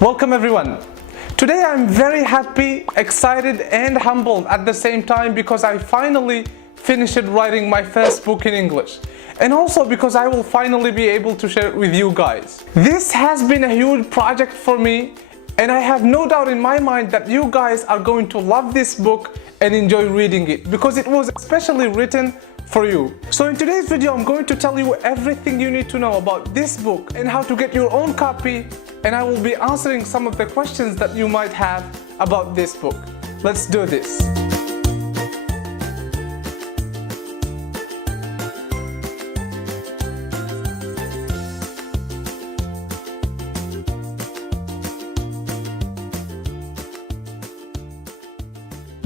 Welcome everyone. Today I'm very happy, excited and humbled at the same time because I finally finished writing my first book in English. And also because I will finally be able to share it with you guys. This has been a huge project for me and I have no doubt in my mind that you guys are going to love this book and enjoy reading it because it was especially written for you. So in today's video I'm going to tell you everything you need to know about this book and how to get your own copy, and I will be answering some of the questions that you might have about this book. Let's do this.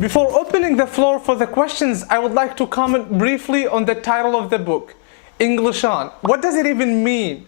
Before opening the floor for the questions, I would like to comment briefly on the title of the book, English On. What does it even mean?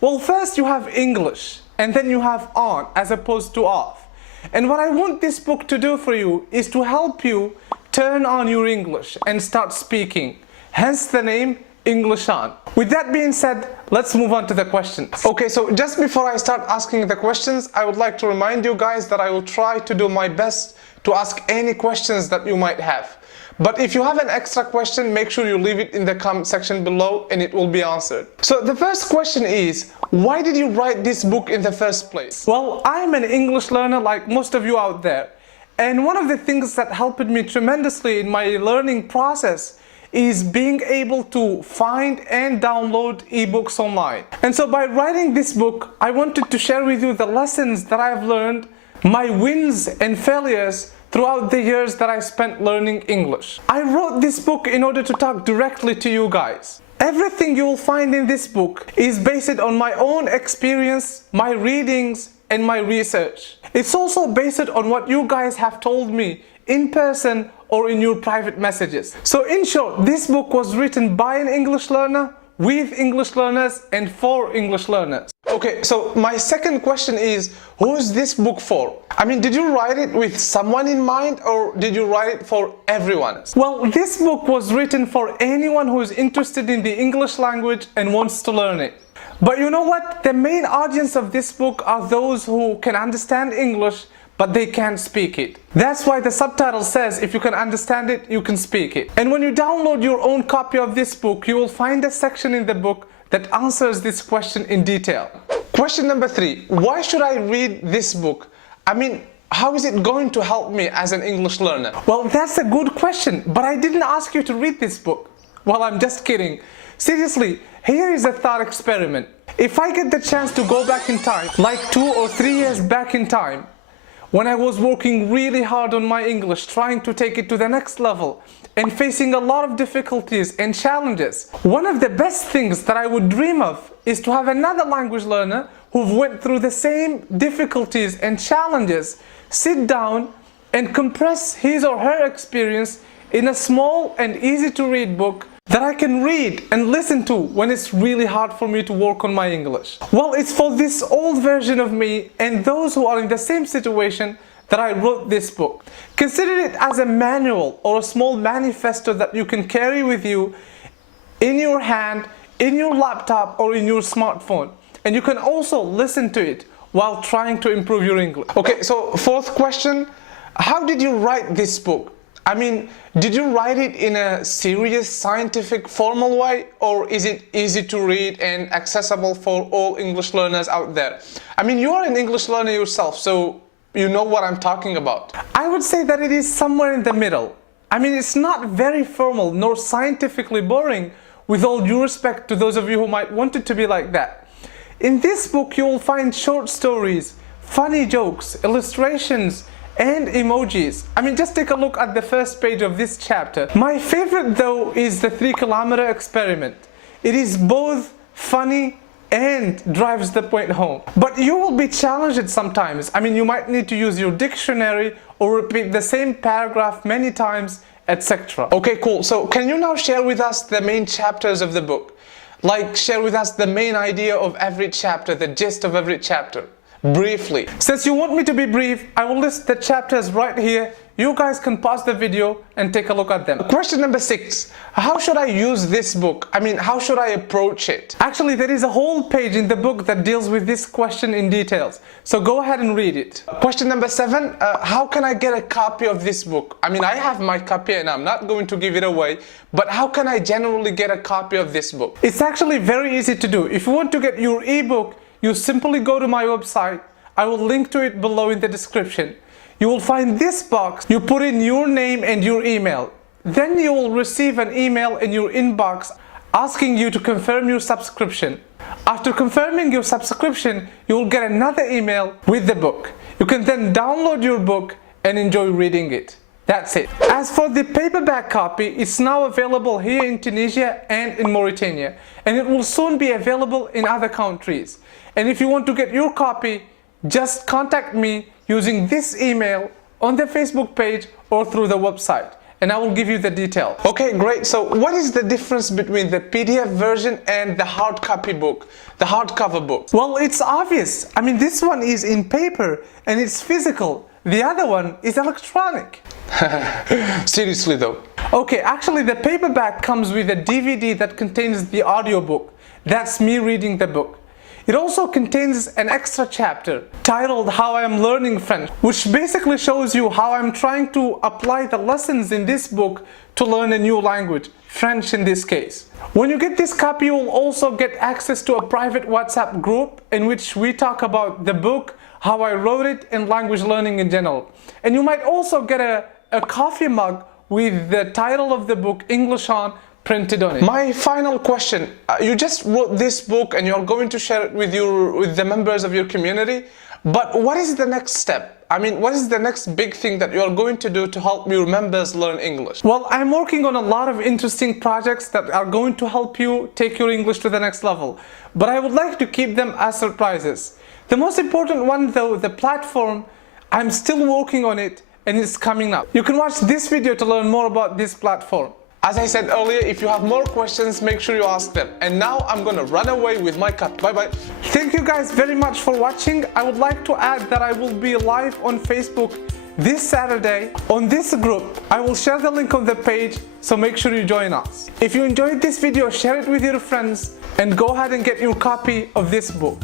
Well, first you have English, and then you have on as opposed to off. And what I want this book to do for you is to help you turn on your English and start speaking. Hence the name English On. With that being said, let's move on to the questions. Okay, so just before I start asking the questions, I would like to remind you guys that I will try to do my best to ask any questions that you might have. But if you have an extra question, make sure you leave it in the comment section below and it will be answered. So the first question is, why did you write this book in the first place? Well, I'm an English learner like most of you out there. And one of the things that helped me tremendously in my learning process is being able to find and download ebooks online. And so by writing this book, I wanted to share with you the lessons that I've learned, my wins and failures throughout the years that I spent learning English. I wrote this book in order to talk directly to you guys. Everything you will find in this book is based on my own experience, my readings, and my research. It's also based on what you guys have told me in person or in your private messages. So in short, this book was written by an English learner, with English learners, and for English learners. Okay, so my second question is, who is this book for? I mean, did you write it with someone in mind or did you write it for everyone? Well, this book was written for anyone who is interested in the English language and wants to learn it. But you know what? The main audience of this book are those who can understand English but they can't speak it. That's why the subtitle says if you can understand it, you can speak it. And when you download your own copy of this book, you will find a section in the book that answers this question in detail. Question number 3, why should I read this book? I mean, how is it going to help me as an English learner? Well, that's a good question, but I didn't ask you to read this book. Well, I'm just kidding. Seriously, here is a thought experiment. If I get the chance to go back in time, like 2 or 3 years back in time, when I was working really hard on my English, trying to take it to the next level and facing a lot of difficulties and challenges, one of the best things that I would dream of is to have another language learner who went through the same difficulties and challenges sit down and compress his or her experience in a small and easy to read book that I can read and listen to when it's really hard for me to work on my English. Well, it's for this old version of me and those who are in the same situation that I wrote this book. Consider it as a manual or a small manifesto that you can carry with you in your hand, in your laptop, or in your smartphone. And you can also listen to it while trying to improve your English. Okay, so fourth question, how did you write this book? I mean, did you write it in a serious, scientific, formal way, or is it easy to read and accessible for all English learners out there? I mean, you are an English learner yourself, so you know what I'm talking about. I would say that it is somewhere in the middle. I mean, it's not very formal nor scientifically boring, with all due respect to those of you who might want it to be like that. In this book, you will find short stories, funny jokes, illustrations, and emojis. I mean, just take a look at the first page of this chapter. My favorite though is the 3-kilometer experiment. It is both funny and drives the point home. But you will be challenged sometimes. I mean, you might need to use your dictionary or repeat the same paragraph many times, etc. Okay, cool. So can you now share with us the main chapters of the book? Like, share with us the main idea of every chapter, the gist of every chapter. Briefly. Since you want me to be brief, I will list the chapters right here you guys can pause the video and take a look at them. Question number 6. How should I use this book? I mean, how should I approach it? Actually, there is a whole page in the book that deals with this question in details. So go ahead and read it. Question number 7. How can I get a copy of this book? I mean, I have my copy and I'm not going to give it away, but how can I generally get a copy of this book? It's actually very easy to do. If you want to get your ebook, you simply go to my website. I will link to it below in the description. You will find this box. You put in your name and your email. Then you will receive an email in your inbox asking you to confirm your subscription. After confirming your subscription, you will get another email with the book. You can then download your book and enjoy reading it. That's it. As for the paperback copy, it's now available here in Tunisia and in Mauritania, and it will soon be available in other countries. And if you want to get your copy, just contact me using this email on the Facebook page or through the website, and I will give you the detail. Okay, great. So what is the difference between the PDF version and the hard copy book, the hardcover book? Well, it's obvious. I mean, this one is in paper and it's physical. The other one is electronic. Seriously though. Okay, actually the paperback comes with a DVD that contains the audiobook. That's me reading the book. It also contains an extra chapter titled How I Am Learning French, which basically shows you how I'm trying to apply the lessons in this book to learn a new language, French in this case. When you get this copy, you will also get access to a private WhatsApp group in which we talk about the book, how I wrote it, and language learning in general. And you might also get a coffee mug with the title of the book, English On, printed on it. My final question, you just wrote this book and you're going to share it with the members of your community, but what is the next step? I mean, what is the next big thing that you're going to do to help your members learn English? Well, I'm working on a lot of interesting projects that are going to help you take your English to the next level, but I would like to keep them as surprises. The most important one though, the platform, I'm still working on it and it's coming up. You can watch this video to learn more about this platform. As I said earlier, if you have more questions, make sure you ask them. And now I'm gonna run away with my cup. Bye bye. Thank you guys very much for watching. I would like to add that I will be live on Facebook this Saturday on this group. I will share the link on the page, so make sure you join us. If you enjoyed this video, share it with your friends and go ahead and get your copy of this book.